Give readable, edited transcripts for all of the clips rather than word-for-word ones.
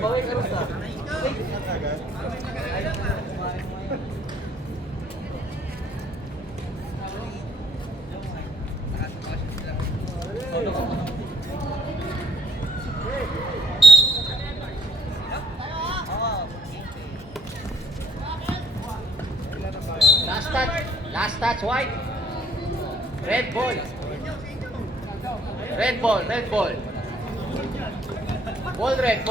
Bawi ka rin sa. Last touch, white. Red ball. Red ball. Ball red.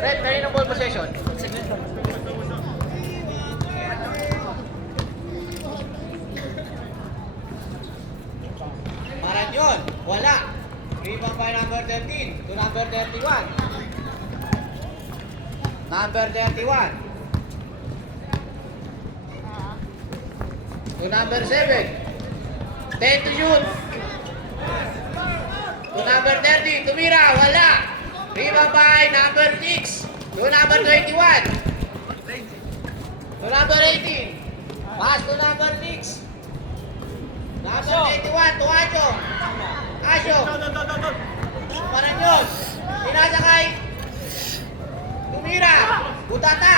Red, kanina ball possession. Maranyon, wala. Rebound by number 13 to number 31. Number 31. To number 7. 10 to shoot. To number 30. Tumira, wala. Rebound by number 6. To number 21. To number 18. Pass to number 6. Number 21 to Asyong. Asyong. Maranyon. Pinasa kay Tumira. Butata.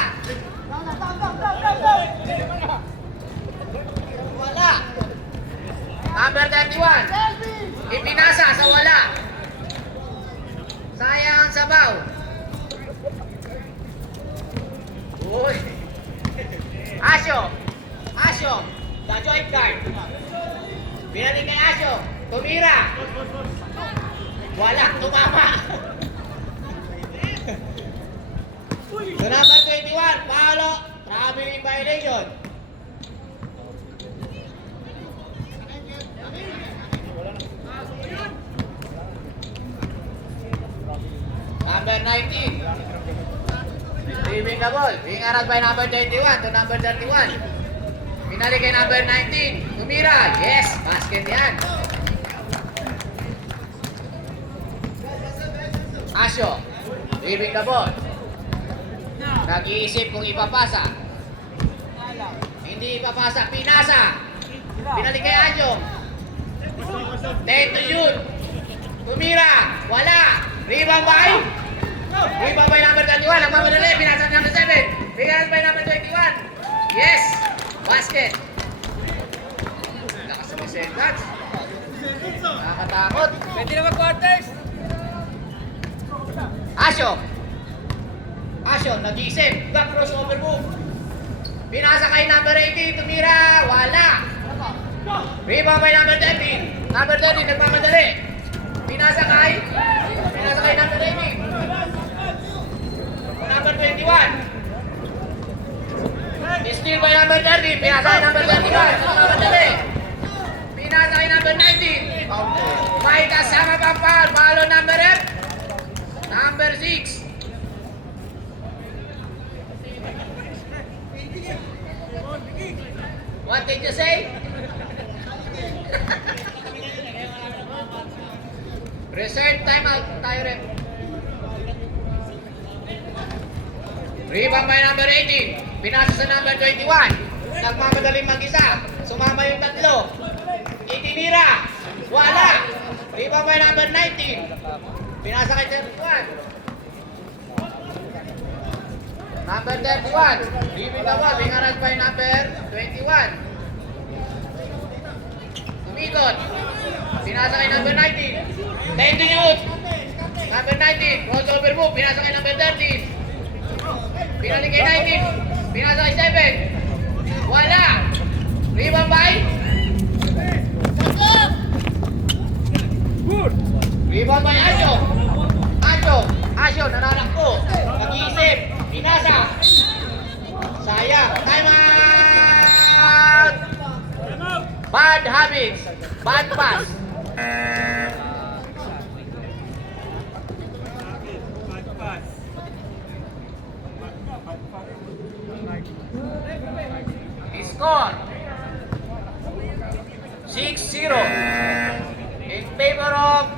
Wala. Number 31. Ipinasa sa wala. Sayang ang sabaw. Uy. Asyong. The joint guard. Binalik kay Asyong. Tumira. Walang tumama. So number 21, Paolo, traveling violation. Number 19. Receiving the ball. Being harassed by number 21 to number 31. Pinali kay number 19. Tumira. Yes, basket yan. Asyo. Receiving the ball. Nag-iisip kung ipapasa. Hindi ipapasa. Pinasa. Pinali kay Asyo. 10 to shoot. Tumira. Wala. Rebound by number 31. Nagmamadali. Pinasa number 7. Rebound by number 21. Yes. Basket. Lakas ng sentence. Nakakatakot. Pwede na mag-quarters. Asyo, nag-iisip. Back crossover move. Pinasa kay number 18. Tumira. Wala. Rebound by number 13. Number 13. Nagmamadali. Pinasa kay number 18. Number 21. Steal by number 30. Pinasa kay number 31. Nagmamadali. Pinasa kay number 19. May kasama pang foul. Follow number 6. What did you say? Reserve timeout tayo rin. Rebound by number 18. Pinasa sa number 21. Nagmamadaling mag-isa. Sumama yung tatlo. Itinira. Wala. Rebound by number 19. Pinasa kay 31. Number 31. Rebound the ball. Being harassed by number 21. Umikot. Pinasa kay number 19. 10 to shoot. Number 19. Crossover move. Pinasa kay number 13. Pinali kay 19. Pinasa kay 7. Wala. Rebound by. Rebound by Asyo. Nananakbo. Nag-iisip. Pinasa. Sayang. Time out. Bad habits. Bad pass. Score 6-0 in favor of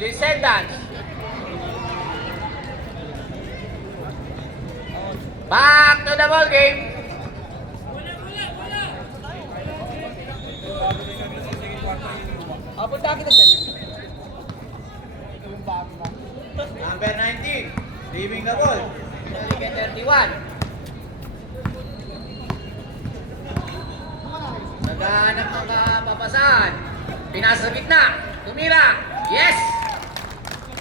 Descendants. Back to the ball game. Naghahanap ng papasahan. Pinasa sa gitna. Tumira. Yes!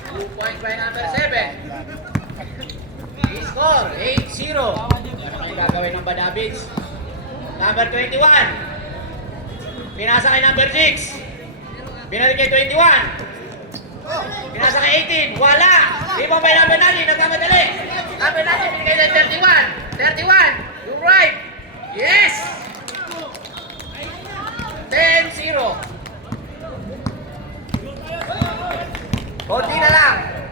2 point by number 7. Score 8-0. Ano kayo gagawin ng Badabids? Number 21. Pinasa kay number 6. Binalik kay 21. Pinasa kay 18. Wala! Rebound by number 9. Nagmamadali. Number 9 binigay kay 31. 31. You're right. Yes! 10-0. Konti na lang.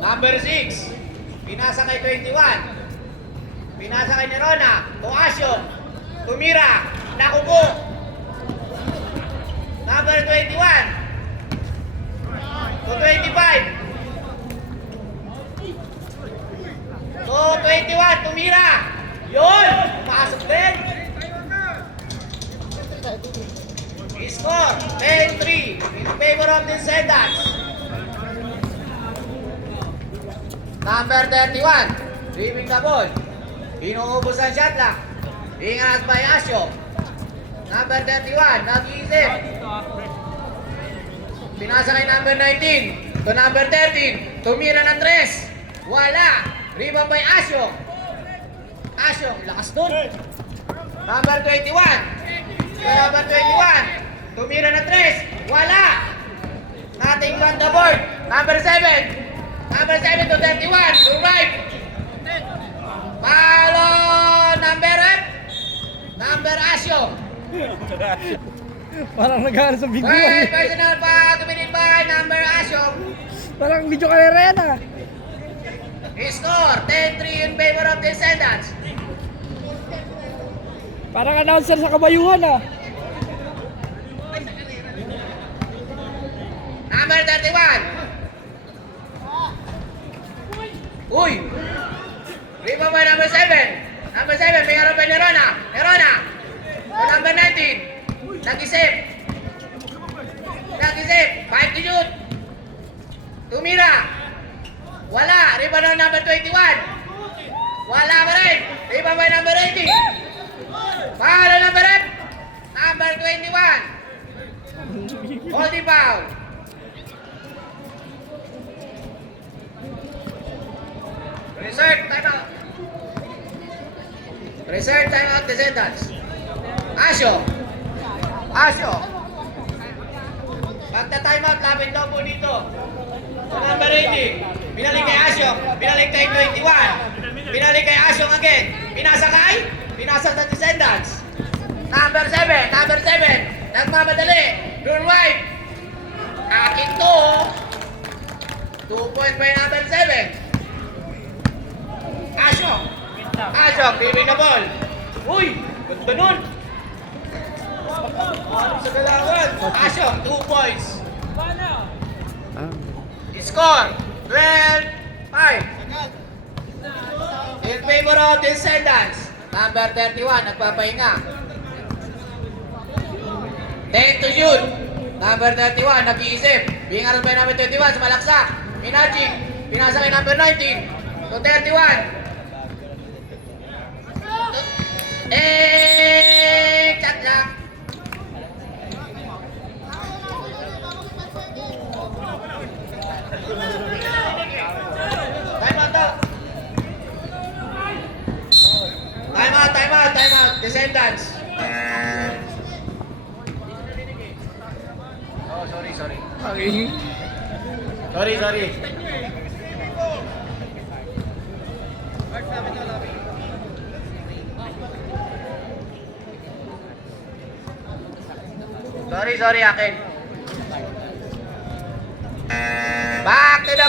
Number 6. Pinasa kay 21. Pinasa kay Nerona. Toasio. Tumira. Nakubo. Number 21. To 25. To 21. Tumira. Yun. Pasok din. Score 10-3 in favor of the Zendats. Number 31, driving the ball. Inuubos ang shot clock. Ingat by Asyo. Number 31, nag-iisip. Pinasa kay number 19 to number 13. Tumira ng 3. Wala. Rebound by Asyo. Asyo, lakas dun. Number 21. Number 21. Tumira ng 3. Wala. Nothing on the board. Number 7. Number 7 to 31. To right. Palo number 8. Number Asyo. Parang naghahanap sa video. Third personal pa. Committed by number Asyo. Parang video kalera yan ah. Score 10-3 in favor of the Descendants. Parang announcer sa kabayuhan ah. Number 31. Uy! Rebound by number 7. Number 7, may harap by Nerona. Nerona. Number 19. Nag-isip. Nag-isip. 5 to shoot. Tumira. Wala. Rebound by number 21. Wala pa rin. Rebound by number 18. Foul number 8. Number 21. Holding foul. Reserve timeout. Reserve timeout, Descendants. Asyo. Asyo. Pagta-timeout, lapit daw po dito. So number 18. Binalik kay Asyo. Binalik kay 21. Binalik kay Asyo again. Pinasa kay? Pinasa sa Descendants. Number 7. Number 7. Nagmamadali. Door wide. Akin to. 2 point by number 7. Asyong! Asyong, giving the ball. Uy! Ganda nun! Ano sa galawan? Asyong, 2 points. Score, 12-5. In favor of the Descendants. Number 31, nagpapahinga. 10 to shoot. Number 31, nag-iisip. Being around by number 21, sumalaksak. Minaching, pinasa kay number 19. To 31. Chat lang. Time out to. Time out. Descendants. Oh, sorry. Sorry. Sorry, akin. Back to the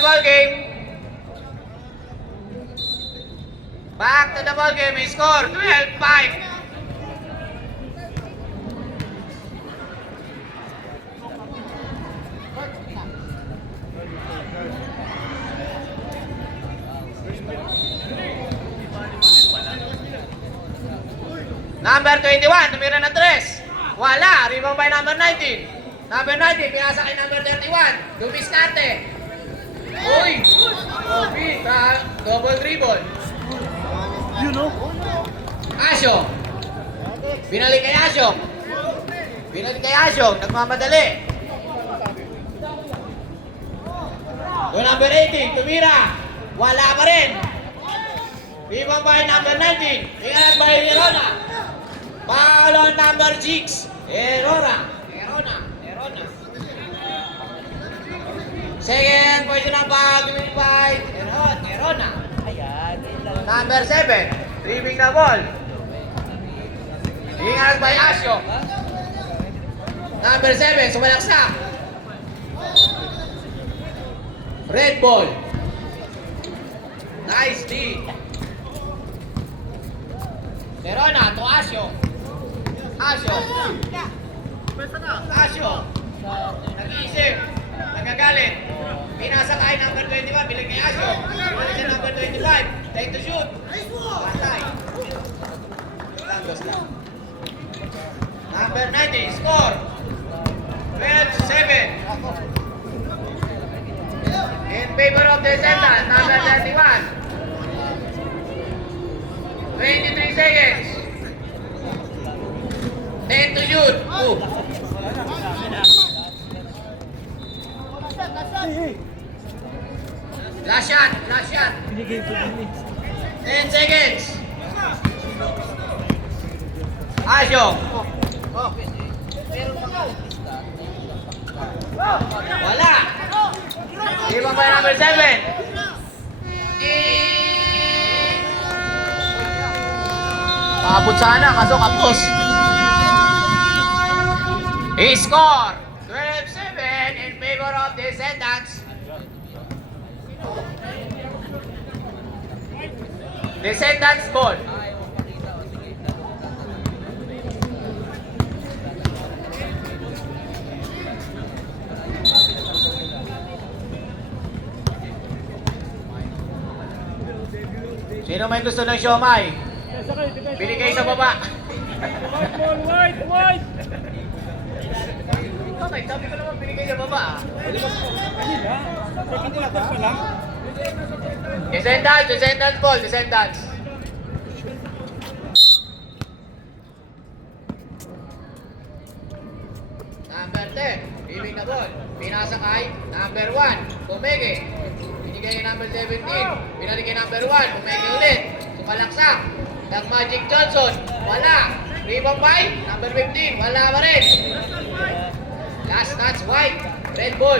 ball game. Score 12-5. Number 21, tumira na 3. Wala, rebound by number 19. Number 19, pinasa kay number 31. Dumiskarte. Uy! Double dribble. Yun o. Asyo. Binalik kay Asyo. Binalik kay Asyo. Nagmamadali. To number 18, tumira. Wala pa rin. Ibang by number 19. Ingat by Erona. Foul on number 6. Erona. Second position ng bag. By Erona. Number 7. Dribbling the ball. Ingat by Asyo. Number 7. Sumalaksak. Red ball. Nice D. Serona to Asyo. Asyo. Asyo. Nag-iisip. Nagagalit. Pinasakay number 21. Bilang kay Asyo. Bilang siya number 25. Take to shoot. Patay. Langgos lang. Number 90. Score. 12-7. In favor of the Sental, number 31. 23 seconds. 10 to shoot. Last shot. 10 seconds. Asyo. Wala. Ibang by number 7. Kapot sana, kaso kapos. I-score 12-7 in favor of the Descendants. Descendants ball. Sino may gusto ng siomay? Binigay sa baba. White! Okay, sabi ko naman binigay sa baba. Descendants ball, Descendants. Number 10, bibig na ball. Pinasa kay number 1, Pumege. Binigay kay number 17, binalik kay number 1, Pumege ulit. Sumalaksak. Magic Johnson, wala. Rebound by number 15, wala pa rin. Last touch, white. Red ball.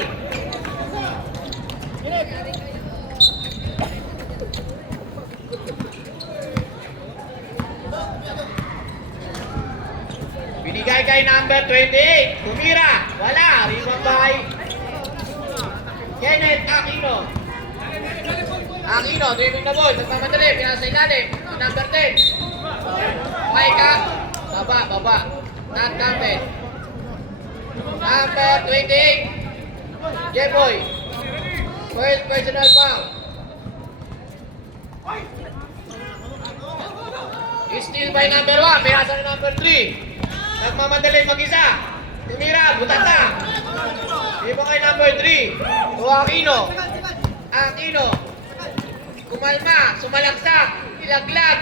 Binigay kay number 28, tumira. Wala. Rebound by Kenneth Aquino. Aquino, dribbling na ball. Nagmamadali, pinasa ilalim. Number 10. Maika. Baba. Not counted. Number 28. J-Boy. First personal foul. Steal by number 1. Pinasa na number 3. Nagmamadali mag-isa. Tumira, butata. Iba kay number 3. Aquino. Kumalma, sumalaksak, ilaglag.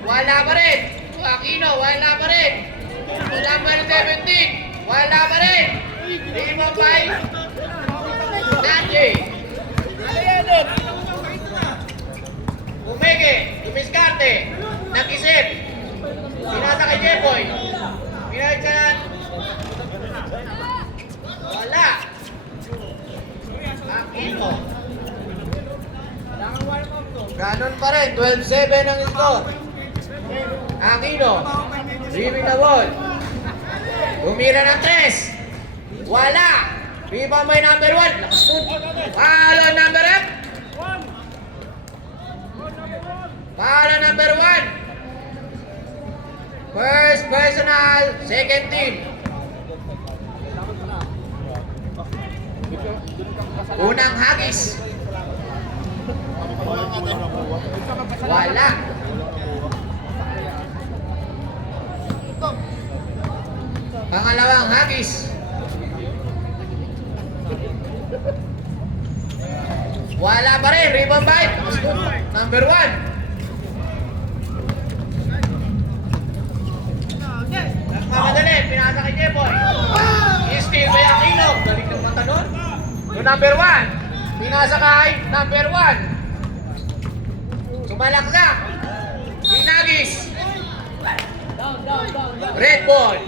Wala pa rin. Aquino, wala pa rin. Number 17, wala pa rin. Rebound by Sanjay. Umege, dumiskarte, nag-isip. Pinasa kay J-Boy. Pinasa ka. Wala. Aquino. Ganon pa rin, 12-7 ang score. Aquino, dribbling the ball. Tumira ng 3. Wala. Rebound by number 1. Lakas nun. Foul on number 1. Foul on number 1. First personal, second team. Unang hagis. Wala. Pangalawang hagis. Wala pa rin. Rebound to number 1. Nagmamadali, pinasa kay Jeboy. Steal kay Aquino. Galing ng mata nun. To number 1. Pinasa kay number 1. Sumalaksak. Inagis. Red ball.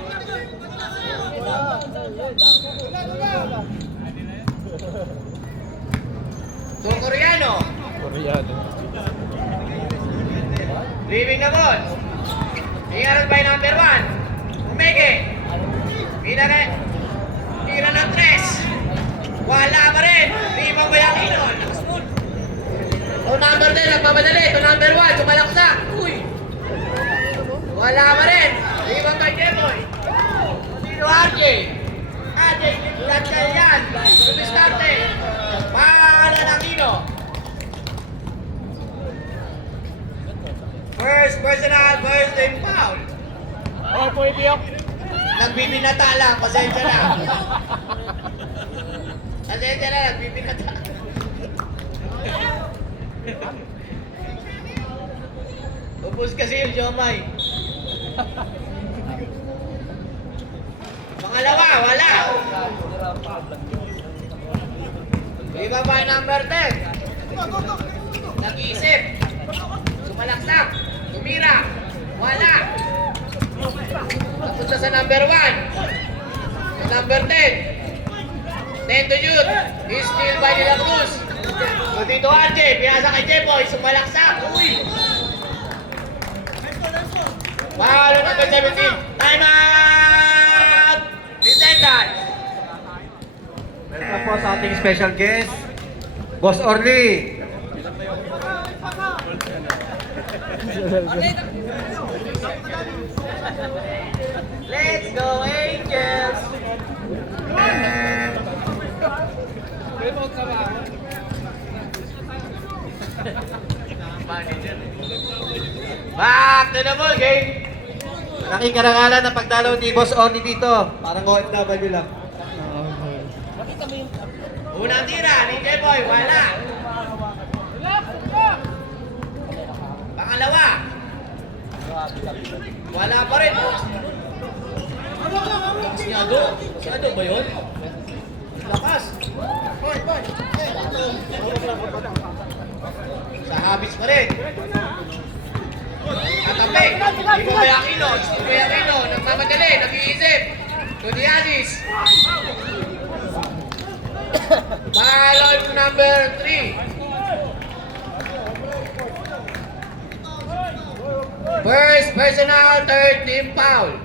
To Koreano. Driving na ball. Ingarot by number 1. Umeke. Tira ng 3. Wala pa rin. Rebound by Aquino. To number 10. Nagmamadali. To number 1. Sumalaksak. Uy. Wala pa rin. Rebound by Jeboy. Dito RJ. RJ. Lanchal yan. Sumistarte. Pangalan ng Aquino. First personal, first team foul. Oh, pwede yun. Nagbibinata lang, pasensya na. Pasensya na, nagbibinata. Ubus kasi yung Jomay. Pangalawa, wala. Iba ba yung number 10? Nag-iisip. Sumalaksak. Tumira. Wala. Napunta sa number 1. Sa number 10. 10 to shoot. Is still by De La Cruz. So dito RJ. Pinasa kay Jeboy. Sumalaksak. Uy. Palo number 17. Time out! Descendant. Welcome po sa ating special guest, Boss Orly. Let's go Angels! Back to the ball game! Malaking karangalan ng pagdalaw ni Boss Orly dito. Parang OFW lang. Unang tira ni Jeboy, wala. Pangalawa. Wala pa rin. Siyado ba yun? Lakas. Sa habits pa rin. Katabi. Ibo kay Aquino. Nagmamadali. Nag-iisip. Tudiadis. Foul number 3. First personal, third team foul.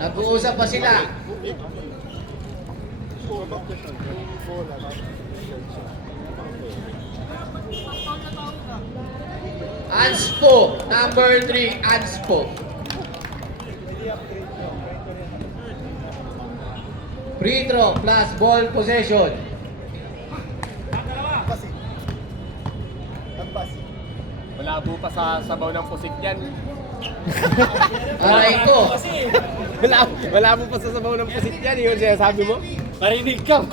Nag-uusap pa sila. Anspo, number 3, Anspo. Free throw plus ball possession. Malabo pa sa sabaw ng pusik yan. Aray ko. Malabo pa sa sabaw ng pusik yan. Yun siya sabi mo. Marinig ka.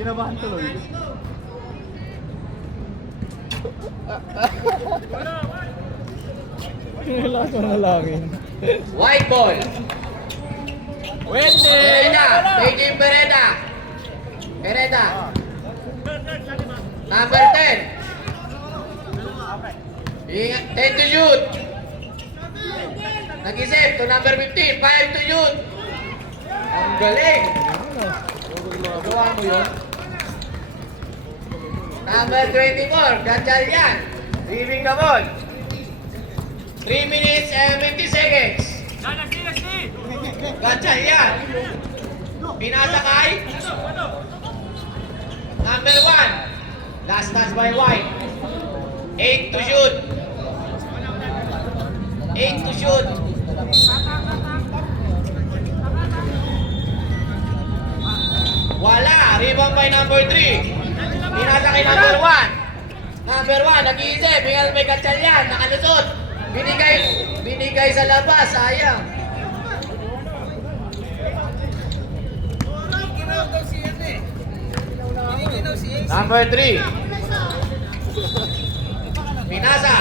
Kinabahan tuloy. Kailangan ko na langin. White ball. Wende! Pereda. PJ Pereda. Number 10. 10 to shoot. Nag-isip to number 15. 5 to shoot. Ang galing. Magawa mo yun. Number 24. Ganchal yan. Leaving the ball. 3 minutes and 20 seconds. Ganchal yan. Pinasa kay number 1. Last touch by White. 8 to shoot. 8 to shoot. Wala. Rebound by number 3. Pinasa kay number 1. Number 1, nag-iisip. May Ganchal yan. Nakalusot. Binigay sa labas. Sayang. Number 3. Pinasa.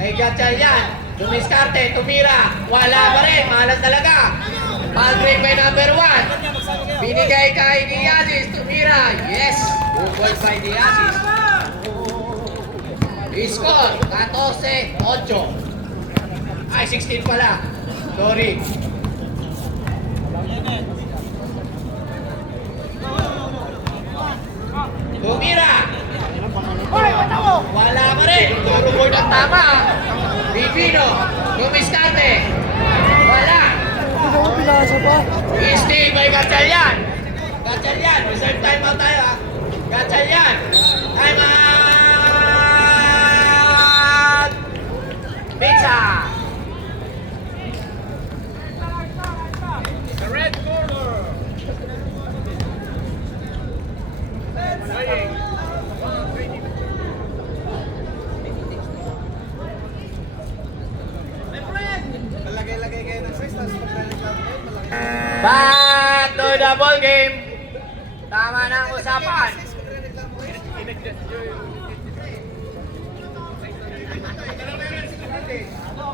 Kay Gatchalian. Dumiskarte. Tumira. Wala pa rin. Malas talaga. Ball break by number 1. Binigay kay Diazis. Tumira. Yes. Good ball by Diazis. Score. 14-8. Ay, 16 pala. Sorry. Tumira. Wala pa rin. Tutuboy ng tama. Bibino. Dumiskarte. Wala. Steve by Gatchalian. Gatchalian. Reserve time out tayo ha. Gatchalian. Time out. Pizza. The red corner. Lagay kayo ng stress, tapos magreklamo kayo, malaki. Back to the ball game. Tama na ang usapan.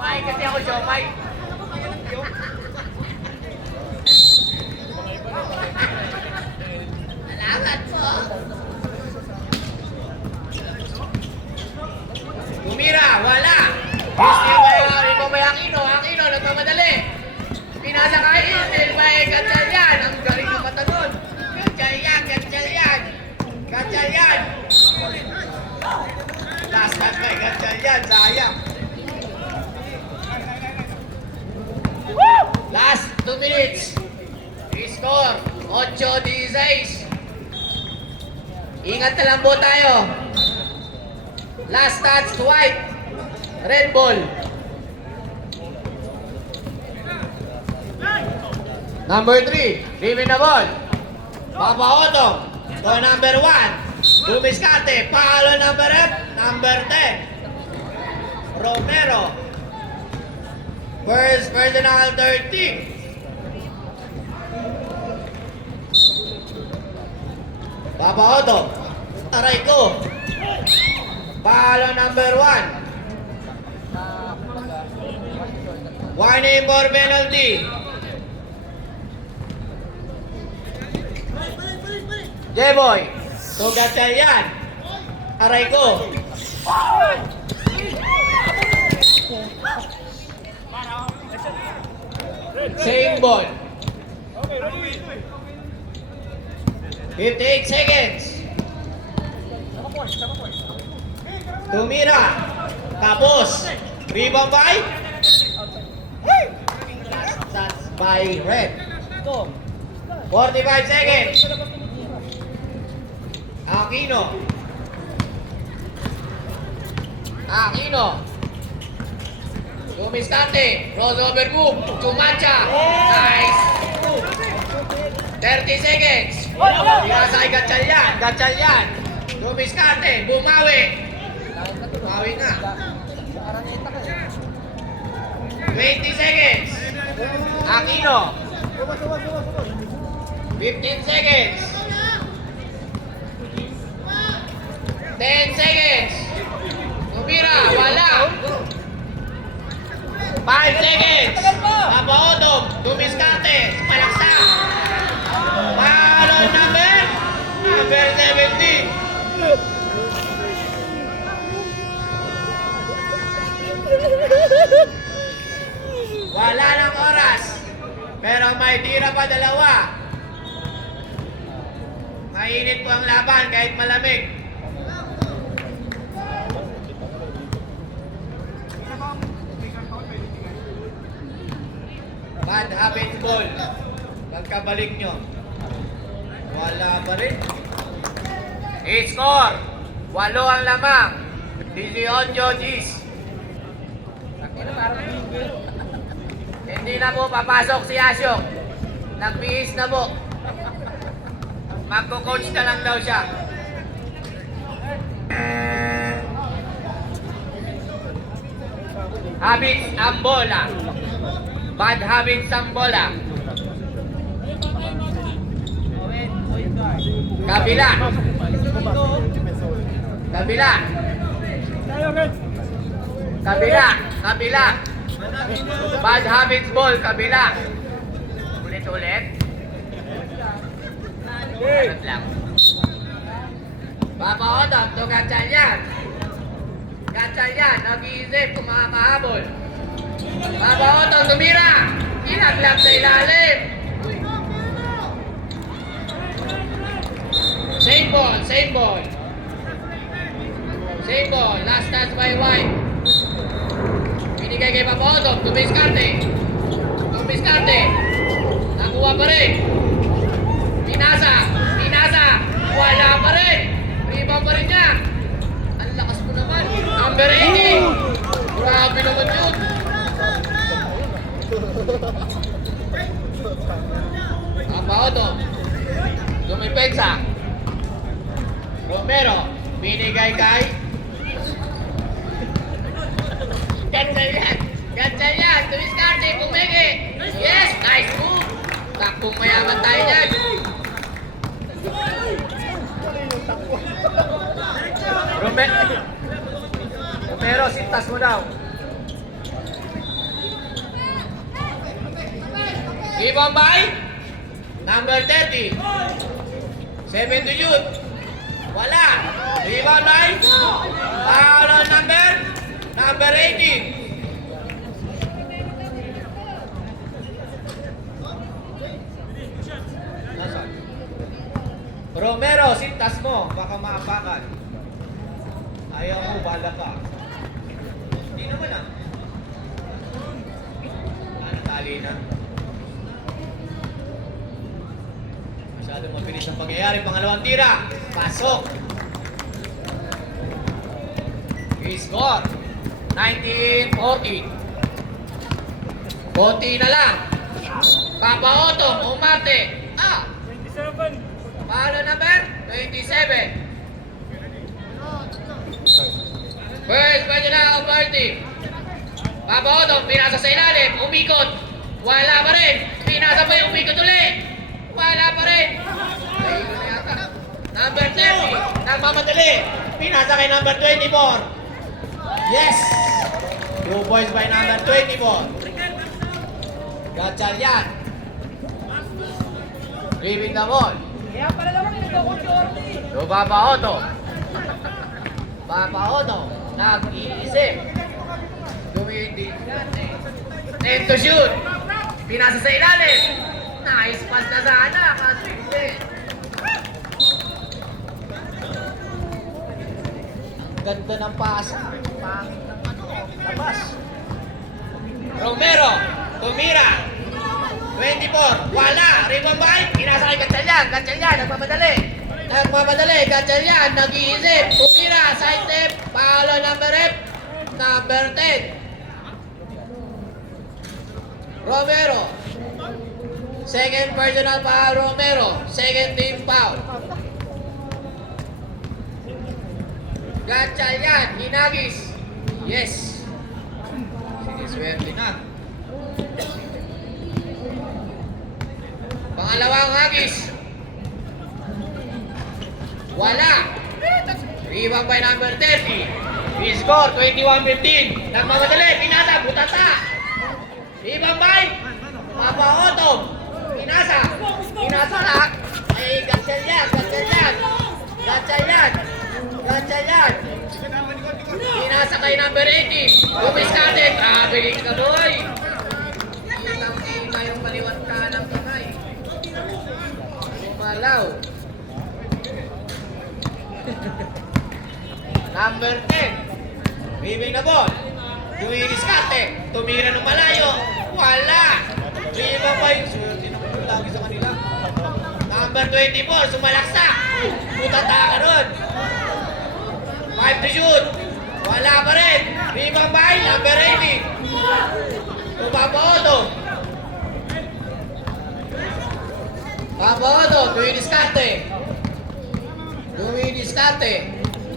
May kasi ako siya, may. Salamat po. Tumira, wala. Gusto ba Aquino? Aquino, nagmamadali. Pinasa kay Ismael by Gatchalian. Ang galing ng mata nun. Gatchalian. Gatchalian. Last touch by Gatchalian. Sayang. Last 2 minutes. Score 8-16. Ingat na lang po tayo. Last touch to white. Red ball. Number 3, Riven na ball. Papa Otong. To number 1. Dumiskarte. Palo number 10. Romero. First personal 30. Papa Otong. Aray ko. Palo number 1. Warning for penalty. Jeboy. To Gatchalian. Aray ko. Same ball. 58 seconds. Tumira. Tapos. Rebound by? That's by red. 45 seconds. Aquino. Dumiskarte. Crossover move. Chumacha. Nice. 30 seconds. Pinasa kay Gatchalian. Dumiskarte. Bumawi. Bumawi na. 20 seconds. Aquino. 15 seconds. 10 seconds. Tumira, wala. 5 seconds. Papaotong, Dumiskarte, palaksa. Palo number 17. Wala ng oras. Pero may tira pa dalawa. Mainit po ang laban kahit malamig. Bad habits ball. Pagkabalik nyo. Wala pa rin. I-score. 8 ang lamang. 18-10. Hindi na po papasok si Asyong. Nagpihis na po. Magko-coach na lang daw siya. Habits ang bola. Bad habits ang bola. Kabila. Kabila. Kabila. Kabila. Bad habits ball. Kabila. Ulit-ulit. Ulit lang. Papa Otong, to Gatchalian. Gatchalian, nag-iisip kung makakahabol. Papa Otong, tumira. Inaglag sa ilalim. Same ball, same ball. Same ball, last touch by White. Binigay kay Papa Otong, tumiskarte. Tumiskarte. Nakuha pa rin. Pinasa. Pinasa. Wala pa rin. Rebound pa rin niya. Ang lakas mo naman. Number 80. Grabe naman yun. Papa Otong. Dumipensa. Romero. Binigay kay Gatchalian. Gatchalian. Tumiskarte. Pumigi. Yes. Nice move. Takbong mayaman tayo dyan. Romero, sintas mo daw. Give on by number 30. 7 to shoot. Wala. Give on by foul on number 18. Nasaan? Romero, sintas mo. Baka maapakan. Ayaw mo, bala ka. Hindi naman ah. Natali na. Masyadong mabilis ang pangyayari. Pangalawang tira. Pasok. I-score. 19-14. Konti na lang. Papa Otong, umarte. Ah! 27. Paano number? 27. First, pwede na ang party. Papa Otong, pinasa sa ilalim, umikot. Wala pa rin. Pinasa pa yung umikot ulit. Wala pa rin. Ayun na yata. Number 30, nagmamadali. Pinasa kay number 24. Yes! 2 points by number 24. Gatchalian. Leaving the ball. Kaya pala naman nagkakot si Orly. So, Papa Otong. Papa Otong, nag-iisip. Gumindi. 10 to shoot. Pinasa sa ilalim. Nice pass na sana, kaso hindi. Ang ganda ng pasa. Pangit ng labas. Romero, tumira. 24, wala. Rebound by, pinasa kay Gatchalian. Gatchalian, nagmamadali. Nagmamadali, Gatchalian, nag-iisip. Tumira, side step, foul on number 10. Romero. Second personal foul, Romero. Second team foul. Gatchalian, hinagis. Yes. Siniswerte na. Pangalawang hagis. Wala. Rebound by number 30. We score 21-15. Nagmamadali, pinasa, butata. Rebound by Papa Otong. Pinasa. Pinasa lahat. Ay, Gatchalian. Pinasa kay number 80. Bumiskate. Traveling ka, boy. Kitang-kita yung baliwat ka ng kamay. Lumalaw. Number 10. Ribing na ball. Bumiskate. Tumira ng malayo. Wala. Riba pa yung swerte naman yung lagi sa kanila. Number 24. Sumalaksa. Butata ka ron. 5 to shoot. Wala pa rin. Rebound by number 80. Papa Otong. Papa Otong, dumidiskarte.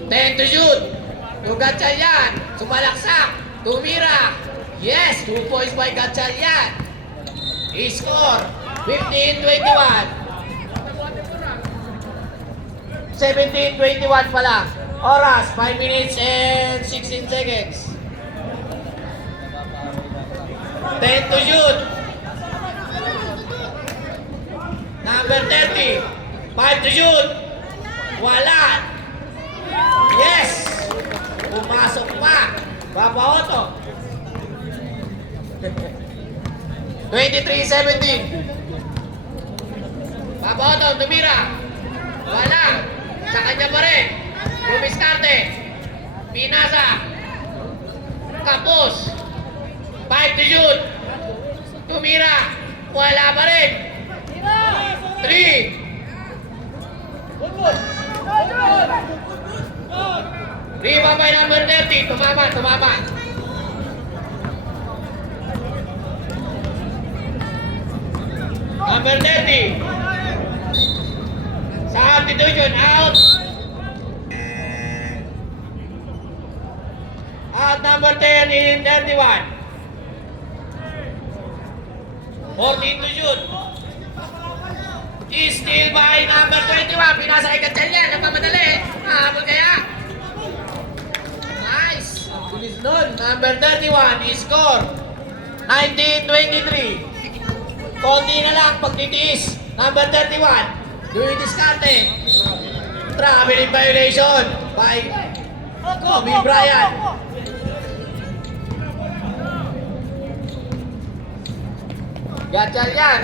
10 to shoot. To Gatchalian. Sumalaksak. Tumira. Yes, 2 points by Gatchalian. He score 15-21. 17:21 pa lang. Oras, 5 minutes and 16 seconds. 10 to shoot. Number 30. 5 to shoot. Wala. Yes! Pumasok pa. Papa Otto. 23-17. Papa Otto, tumira. Wala. Sa kanya pa rin. Lumiskarte. Pinasa. Kapos. 5 to shoot. Tumira. Wala pa rin. 3. Rebound by number 30. Tumama, tumama. Number 30. Substitution out. Out number 10 in 31. 14 to shoot. Steal by number 21. Pinasa kay Gatchalian. Nagmamadali. Nahabol kaya. Nice. Bilis nun. Number 31. Score. 19-23. Konti na lang pagtitiis. Number 31. Louis Discarte. Traveling violation by Kobe Bryant. Gatchalian.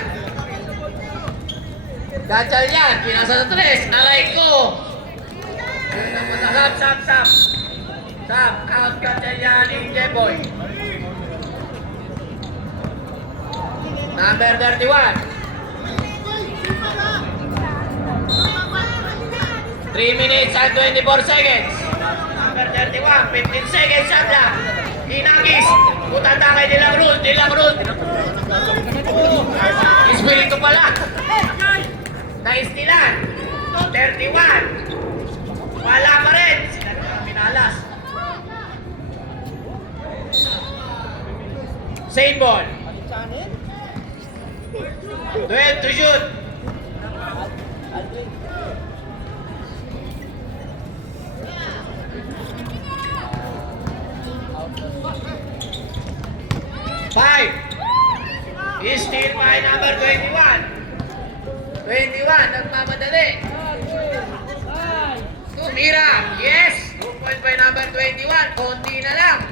Gatchalian. Pinasa sa 3. Aray ko. Sap. Sap. Out Gatchalian in Jeboy. Number 31. 3 minutes and 24 seconds. Number 31, 15 seconds shot lang. Inagis. Putanda kay Dilang Rule. Espiritu pala. Naistilan. 31. Wala pa rin. Sila naman minalas. Same ball. 12 to shoot. Five. Steal by number 21. 21, nagmamadali. Tumira. Yes. 2 points by number 21. Konti na lang.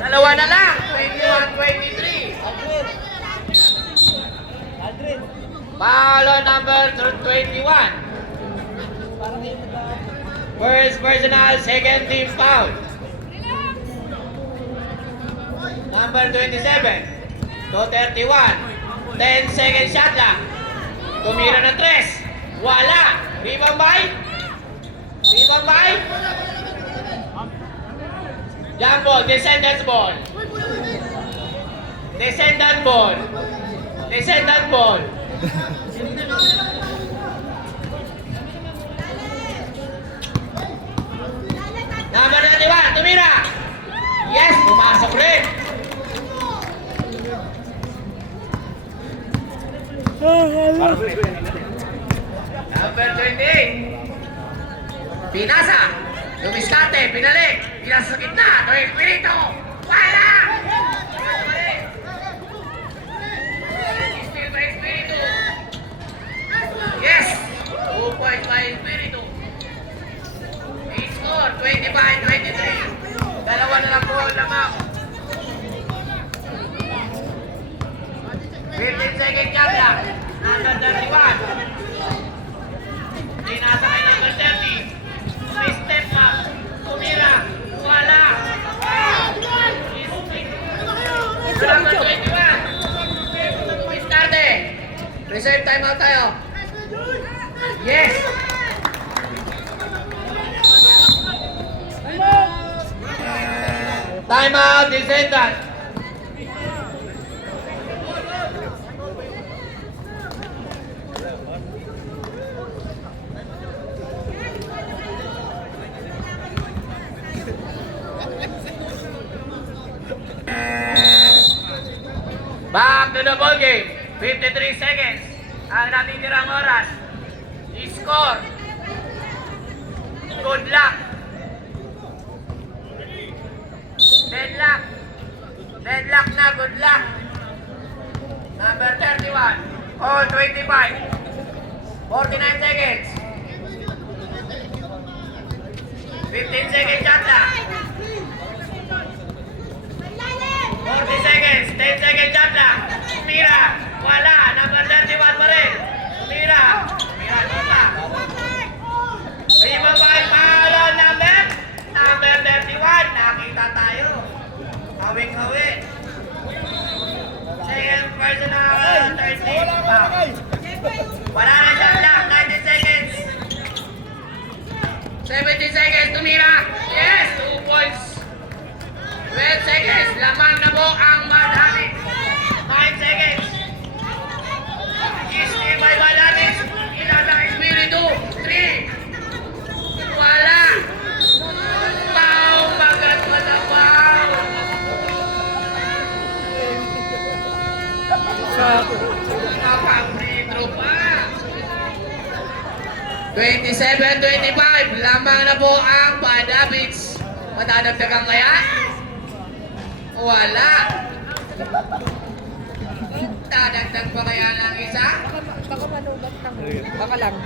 Dalawa na lang. 21-23. Paolo number 21. First personal, second team foul. Number 27. To 31. 10 second shot lang. Tumira ng 3. Wala. Rebound by? Jump ball. Descendant ball. Number 21, tumira! Yes, pumasok rin! Number 28, pinasa! Lumiskate, pinalik! Pinasa sa gitna! Ito yung Espiritu! Wala! Still by Espiritu! Yes! 2 points by Espiritu! Score 25-23. Dalawa na lang po ang lamang. 15 second shot lang. Number 31. Tinasa kay number 30. Step up. Tumira. Wala. Number 21. Starte. Reserve timeout tayo. Yes. Time out, descendant. Back to the ball game. 53 seconds. Ang natitirang oras. Score. Good luck. Deadlock. Deadlock na, good luck. Number 31. All 25. 49 seconds. 15 seconds shot clock. 40 seconds. 10 seconds shot clock. Tumira. Wala. Number 31 pa rin. Tumira. Tumira mo pa. Ibabay palo number 31. Nakita tayo. Hawing-hawi. Second personal 13. Wala na shot clock. 19 seconds. 17 seconds. Tumira. Yes. 2 points. 12 seconds. Lamang na po ang madami. 9 seconds. Stay by Balanis. Ilan ang Espiritu? 3. Wala. Pau. Bagat mo na pau. Nakapang-free throw pa. 27-25. Lamang na po ang Badabits. Matadagdagan kaya? Wala. Dadagdag pa kaya ng isa? Baka manugat ka mo. Baka lang.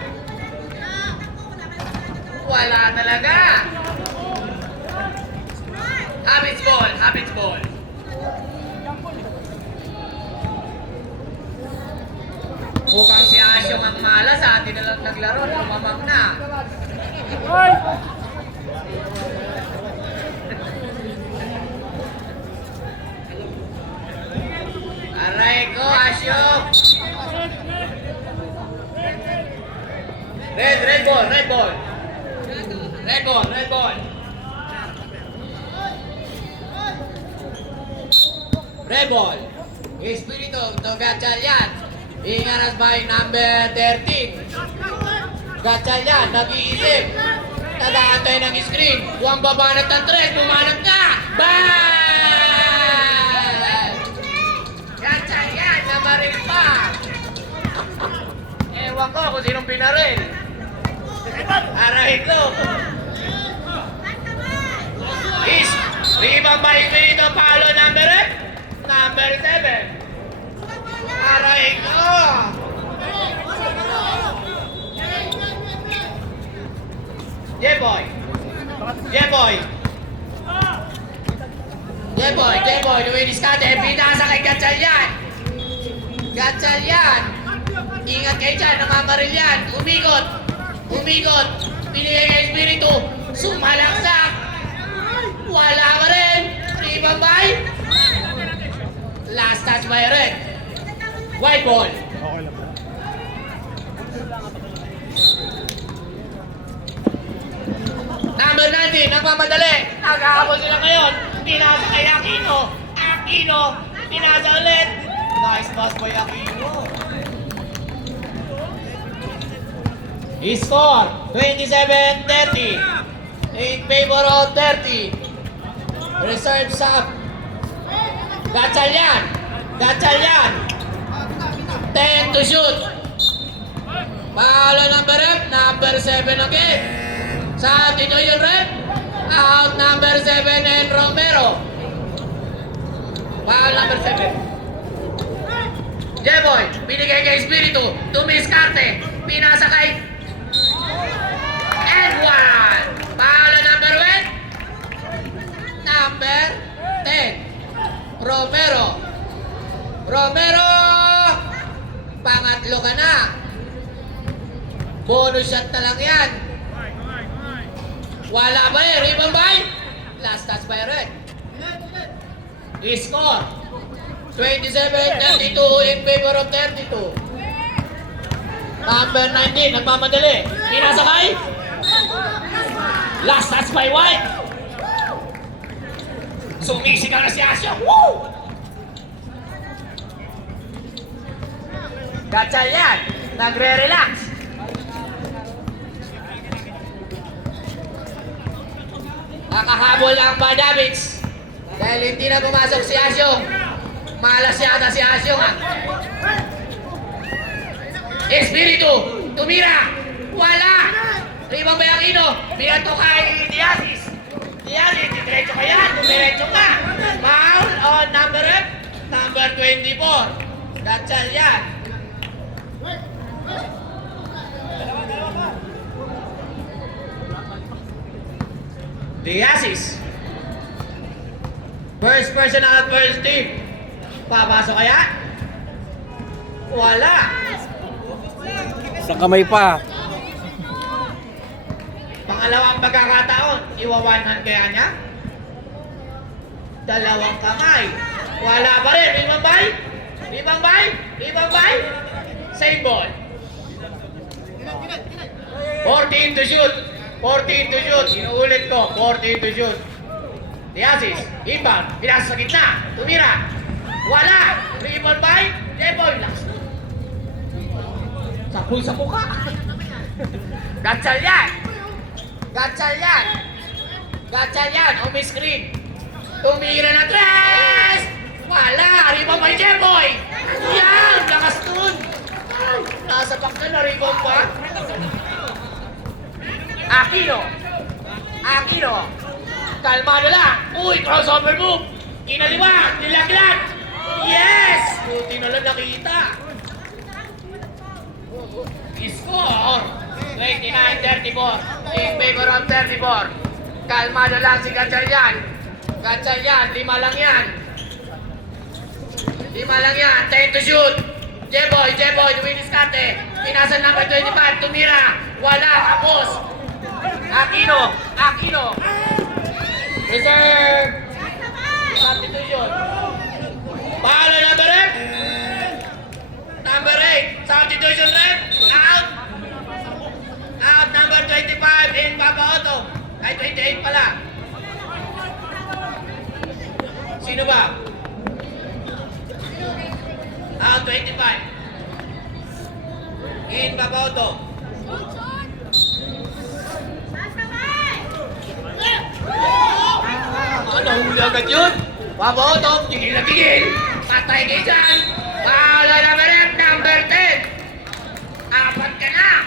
Wala talaga. Habits ball, habits ball. Mukhang si Asyong ang malas ha. Hindi na lang naglaro. Lumamang na. Aray ko, Asyong. Red ball, red ball. Red ball, red ball. Red ball. Espiritu, to Gatchalian. Ingaras by number 13. Gatchalian, nag-iisip. Nag-aantay ng screen. Huwag babanat ng 3. Bumanat ka. Bang! Gatchalian, namaril pa. Ewan ko kung sinong pinaril. Arahin ko. Is, rebound by Espiritu, Paulo number 7. Arahin ko. J-Boy. Dumidiskarte. Pinasa kay Gatchalian. Ingat kayo dyan, namamaril yan. Umikot. Pinigay kay Espiritu. Sumalaksak. Wala pa rin. Rebound by. Last touch by Red. White ball. Number 19, nagmamadali. Naghahabol sila ngayon. Pinasa kay Aquino. Pinasa ulit. Nice pass by Aquino. Score 27-30 in favor of 30. Reserve sub. Gatchalian. 10 to shoot. Paulo number 7 again. Substitution rep. Out number 7 and Romero. Paulo number 7. J-Boy, binigay kay Espiritu. Dumiskarte. Pinasa kay and 1. Paulo number 10. Romero. Pangatlo ka na. Bonus shot na lang yan. Wala ba eh? Rebound by? Last touch by Red. Score 27-32 in favor of 32. Number 19, nagmamadali. Pinasakay. Last touch by White. Sumisigaw na si Asyo. Woo! Gatchalian, nagre-relax. Nakahabol ang Badabits. Dahil hindi na pumasok si Asyong. Malas yata si Asyong ha. Espiritu, tumira. Wala! Rebound by Aquino. Bigyan to kay Diazis. Diazis, diretso ka yan. Diretso ka. Foul on number 24. Gatchal yan. Diazis. First person out, first team. Papasok kaya? Wala. Sa kamay pa. Pangalawang pagkakataon, iwawanan kaya niya? Dalawang kamay. Wala pa rin. Rebound by? Rebound by? Rebound by? Same ball. 14 to shoot. 14 to shoot. Inuulit ko. 14 to shoot. Diazis. Inbound. Pinasa sa gitna. Tumira. Wala. Rebound by? Jeboy. Sapul sa mukha. Gatchal yan. Gatchal yan. Gatchal yan. O may screen. Tumira na tres. Wala. Rebound by Jeboy. Yan. Lakas dun. Nasa bakta na rebound pa. Aquino. Aquino. Kalmado lang. Uy, crossover move. Kinaliwa. Nilaglag. Yes! Buti na lang nakita. Score. 29-34. In favor of 34. Kalmado lang si Gatchalian. Gatchalian, 5 lang yan. 5 lang yan. 10 to shoot. Jeboy, dumidiskarte. Pinasan number 25. Tumira. Wala. Kapos. Aquino. Reserve. Substitution. Paolo number 8. Number 8. Substitution rep. Out. Out number 25 in Papa Otto. Ay 28 pala. Sino ba? Out 25. In Papa Otto. Nahuli agad yun. Pabotong, tigil na tigil. Patay kayo dyan. Paolo number 10. Apat ka na.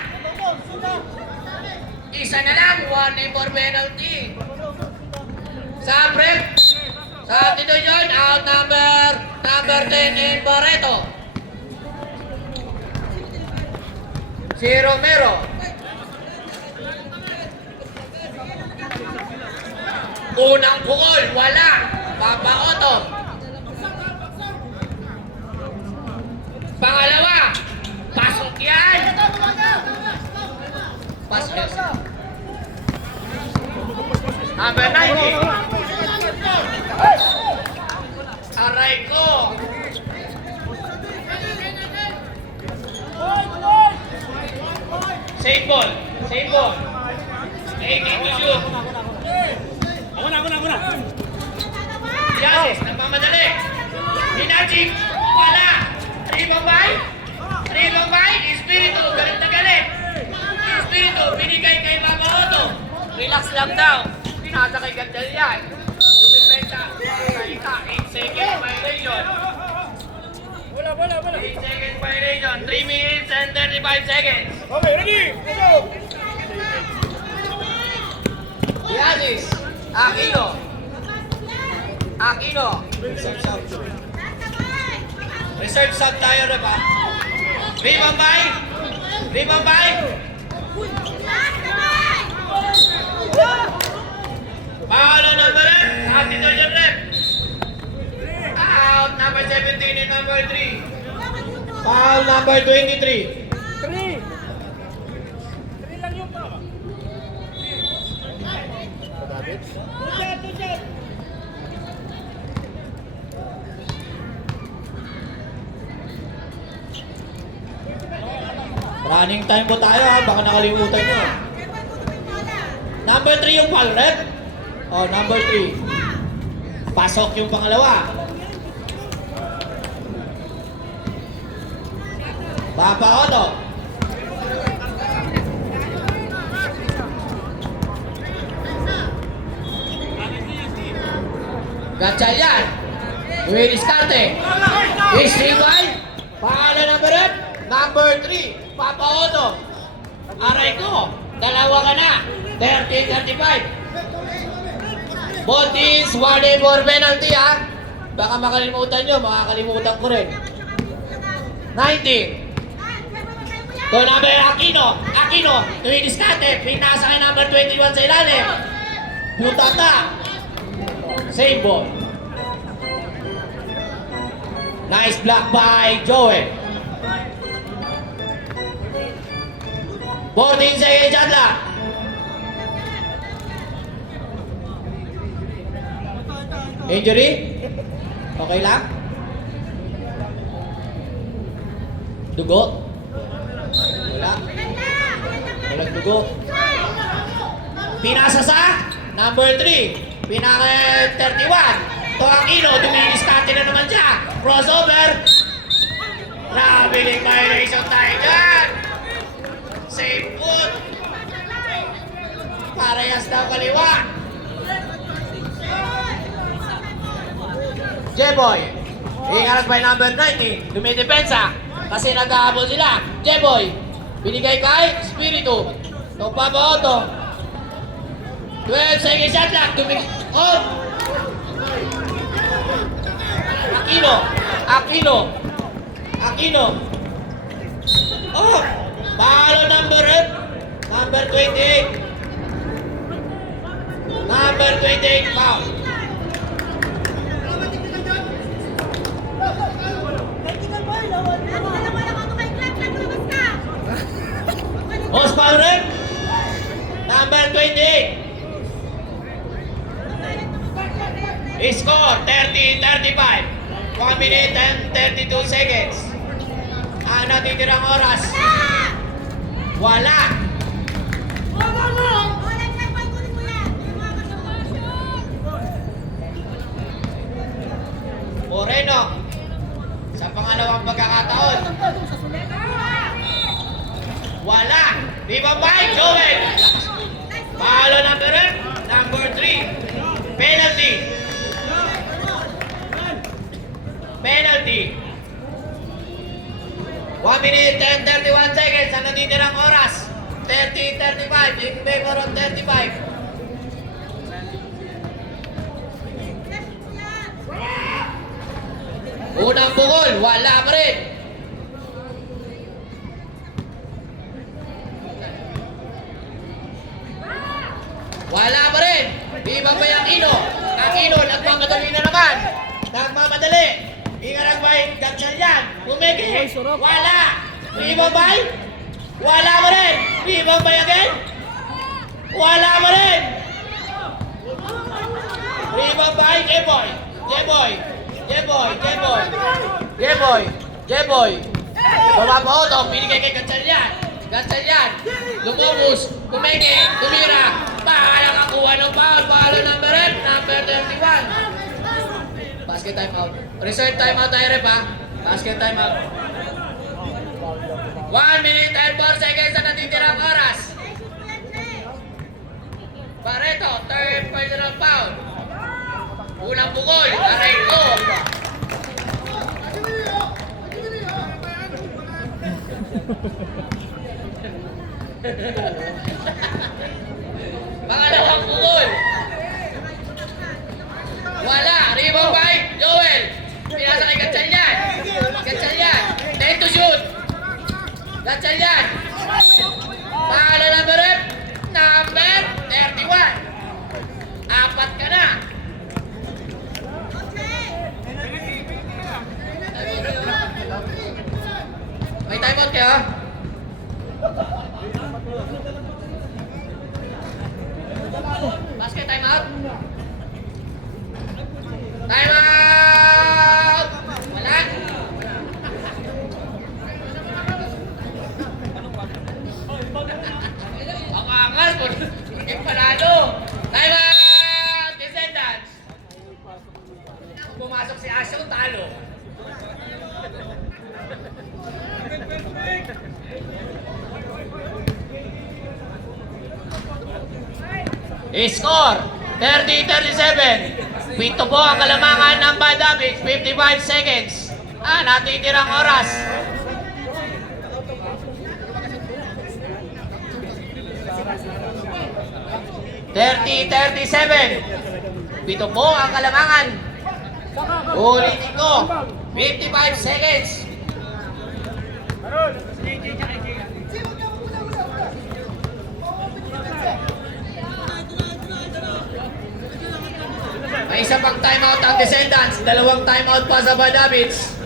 Isa na lang, 1 for penalty. Sa break. Sa tito yun, out number 10 in Barreto. Si Romero. Unang pukol, wala. Papa Otto. Pangalawa, pasok yan. Pasok yan. Number 90. Aray ko. Save ball. 18 to shoot. Ako na. Diazis, nagmamadali. Minajik, wala. Rebound by, Espiritu, galit na galit. Espiritu, binigay kay Papa Otto. Relax lang daw. Pinasa kay Gatchalian. Lumipenta. Salita, 8 seconds violation. 8 seconds violation. 3 minutes and 35 seconds. Okay, ready? Let's go! Diazis, Aquino. Reserve sub tayo na ba? Rebound by. Paolo number 8. Substitution rep. Out number 17 and number 3. Foul number 23. 3 lang yung pa. Running time po tayo ha, baka nakalimutan nyo. Number 3 yung foul rep. Oh, number 3. Pasok yung pangalawa. Papa Otto. Gatchalian. Dumidiskarte. String wide. Pangalan number 3. Papa Otto. Aray ko, dalawa ka na. 30-35. Both teams wanted for penalty ha. Baka makalimutan nyo, makakalimutan ko rin. 19. To number Aquino. Aquino, tumidiskate. Pinasa kay number 21 sa ilalim. Butata. Save ball. Nice block by Joel. 14 seconds shot clock. Injury? Okay lang? Dugo? Wala. Walang dugo. Pinasa sa number 3. Pinaka 31. To Aquino, dumidiskarte na naman siya. Crossover. Nabiling violation tayo dyan. Safe foot. Parehas daw kaliwa. J-Boy. Ingalas by number 19. Dumidepensa. Kasi nag-aabol sila. J-Boy. Binigay kay Spiritu. Topa ba to? 12 seconds shot lang. Oh! Aquino. Aquino. Aquino. Oh! Palo number 28. Number 28 foul. Most foul rin. Number 28. Score 30-35. 1 minute and 32 seconds. Ang natitirang oras. Wala. Moreno. Sa pangalawang pagkakataon. Wala. Viva by Joel. Palo number 3. Penalty. Penalty. 1 minute and 31 seconds ang natitirang oras. 30-35 in favor of 35. Unang bukol, wala pa rin. Wala pa rin. Ibang ba Aquino? Aquino, nagmamadali na naman. Nagmamadali. Ingarang bay, Gagsal yan. Umeke. Wala. Ibang bay? Wala pa rin. Ibang bay again? Wala pa rin. Ibang bay, J-Boy. J-Boy. J-Boy. J-Boy. J-Boy. J-Boy. Pumapautok, binigay kay Gagsal yan. Gagsal yan. Lumubos. Umeke. Tumira. Baka nakakuha ng foul. Palo number 31. Basket time out. Reserve time out tayo rep ha. Basket time out. 1 minute and 4 seconds na natitirang oras. Barreto, third personal foul. Unang bukol. Aray ko. Pangalawang bukol. Wala. Rebound by Joel. Pinasa kay Gagsal yan. Gagsal yan. 10 to shoot. Gagsal yan. Paala number 31. Apat ka na. May timeout kayo? Basket timeout? Time out! Wala? Ang angas mo. Panalo. Time out! Descendants. Kung pumasok si Asyo, talo. Score 30-37. Pito po ang kalamangan ng Bandamit. 55 seconds. Natitirang oras. 30-37. Pito po ang kalamangan. Ulitin ko. 55 seconds. May isa pang timeout ang Descendants. Dalawang timeout pa sa Badabits.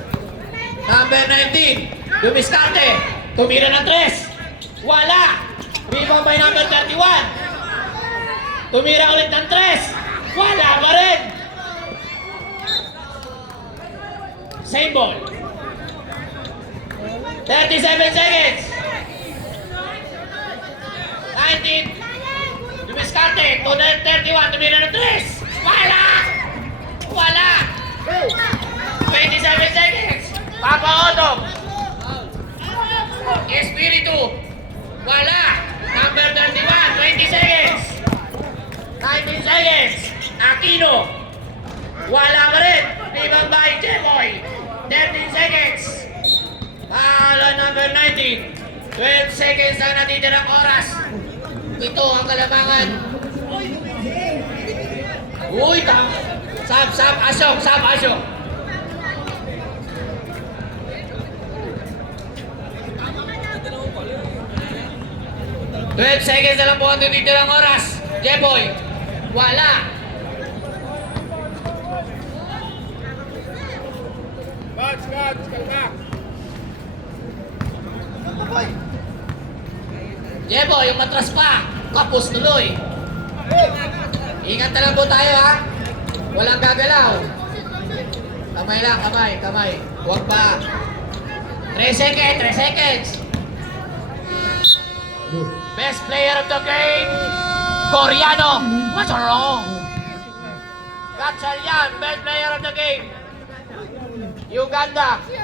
Number 19. Dumiskarte. Tumira ng 3. Wala. Rebound by number 31. Tumira ulit ng 3. Wala pa rin. Same ball. 37 seconds. 19. Dumiskarte. 31. Tumira ng 3. Wala! Wala! 27 seconds. Papa Otto. Espiritu. Wala. Number 31. 20 seconds. 19 seconds. Aquino. Wala pa rin. Rebound by Jepoy. 13 seconds. Palo number 19. 12 seconds ang natitirang oras. Ito ang kalamangan. Uy, sab, asyong, asyong. Seconds na lang po ang tinitirang oras. Jeboy, wala. Coach, kalma. Jeboy, yung matras pa. Kapos tuloy. Ingat na lang po tayo ha. Walang gagalaw. Kamay lang, kamay. Huwag pa. 3 seconds. Best player of the game, Coriano. What's wrong? Gatchalian, best player of the game. Uganda.